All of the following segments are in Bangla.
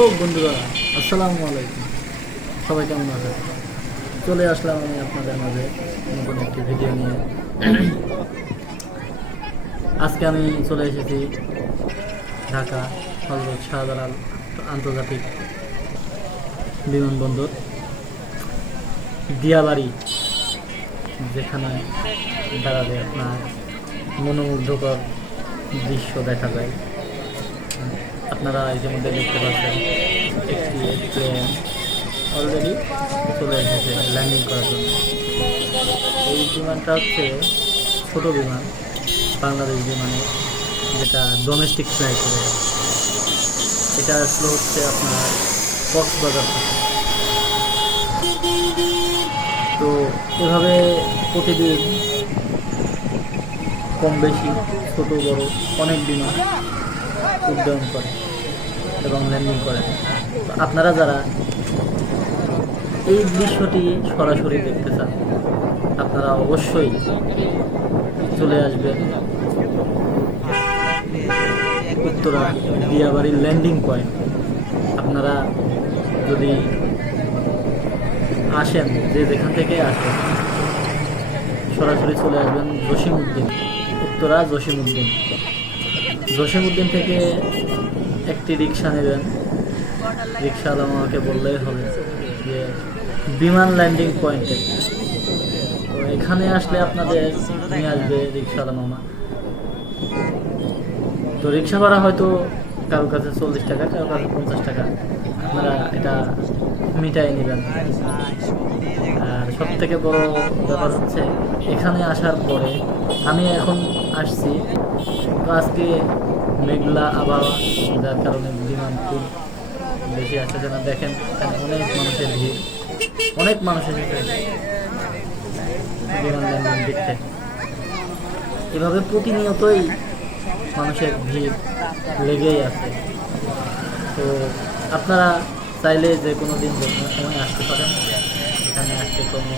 হ্যালো বন্ধুরা, আসসালামু আলাইকুম। সবাই কেমন আছেন? চলে আসলাম আমি আপনাদের মাঝে নতুন একটি ভিডিও নিয়ে। আজকে আমি চলে এসেছি ঢাকা হযরত শাহজালাল আন্তর্জাতিক বিমানবন্দর, দিয়াবাড়ি, যেখানে দাঁড়ালে আপনার মনোমুগ্ধকর দৃশ্য দেখা যায়। আপনারা ইতিমধ্যে দেখতে পাচ্ছেন একটি প্লেন অলরেডি চলে এসেছে ল্যান্ডিং করার জন্য। এই বিমানটা হচ্ছে ছোট বিমান, বাংলাদেশ বিমানের, যেটা ডোমেস্টিক ফ্লাইট করে। এটা আসলে হচ্ছে আপনার কক্সবাজার থেকে। তো এভাবে প্রতিদিন কম বেশি ছোট বড় অনেক বিমান উড্ডয়ন করে এবং ল্যান্ডিং করে। তো আপনারা যারা এই দৃশ্যটি সরাসরি দেখতে চান, আপনারা অবশ্যই চলে আসবেন উত্তরা দিয়াবাড়ির ল্যান্ডিং পয়েন্ট। আপনারা যদি আসেন, যে যেখান থেকে আসেন, সরাসরি চলে আসবেন জসিমউদ্দিন, উত্তরা জসিমউদ্দিন। জসিমউদ্দিন থেকে একটি রিক্সা নেবেন। রিক্সাওয়ালা আমাকে বললেই হবে যে বিমান ল্যান্ডিং পয়েন্টে। তো এখানে আসলে আপনাদের নিয়ে আসবে রিক্সাওয়ালা মামা। তো রিক্সা ভাড়া হয়তো কারোর কাছে 40 টাকা, কারোর কাছে 50 টাকা, আপনারা এটা মিটাই নেবেন। আর সব থেকে বড় ব্যাপার হচ্ছে এখানে আসার পরে, আমি এখন আসছি তো আজকে মেঘলা আবহাওয়া, যার কারণে বিমান খুব বেশি আসতেছে না। দেখেন এখানে অনেক মানুষের ভিড়, অনেক মানুষ এসেছে বিমান ল্যান্ডিং দেখতে। এভাবে প্রতিনিয়তই মানুষের ভিড় লেগেই আছে। তো আপনারা চাইলে যে কোনো দিন যে কোনো সময় আসতে পারেন। এখানে আসতে কোনো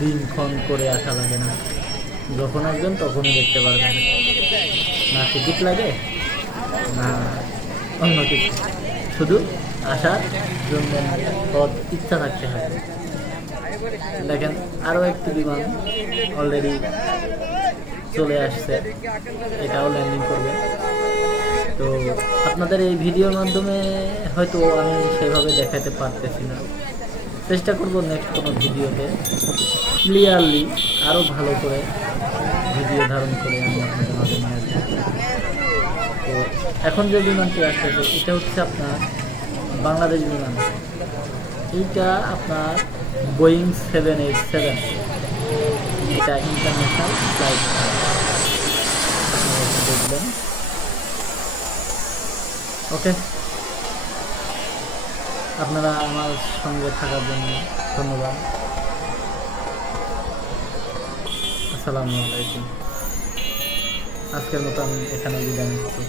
দিনক্ষণ করে আসা লাগে না, যখন আসবেন তখনই দেখতে পারবেন। না টিকিট লাগে, না অন্য কিছু, শুধু আসার জন্য পথ ইচ্ছা থাকতে হয়। দেখেন আরও একটি বিমান অলরেডি চলে আসছে, এটাও ল্যান্ডিং করবে। তো আপনাদের এই ভিডিওর মাধ্যমে হয়তো আমি সেভাবে দেখাতে পারতেছি না, চেষ্টা করব নেক্সট কোনো ভিডিওতে ক্লিয়ারলি আরও ভালো করে ভিডিও ধারণ করে আমি আপনাদের মাঝে নিয়ে আসবো। তো এখন যে বিমানটি আসতেছে এটা হচ্ছে আপনার বাংলাদেশ বিমান। এইটা আপনার বোয়িং 787, এটা ইন্টারন্যাশনাল ফ্লাইট। দেখবেন। ওকে, আপনারা আমার সঙ্গে থাকার জন্য ধন্যবাদ। আসসালামু আলাইকুম। আজকের মতো আমি এখানে বিদায় নিচ্ছি।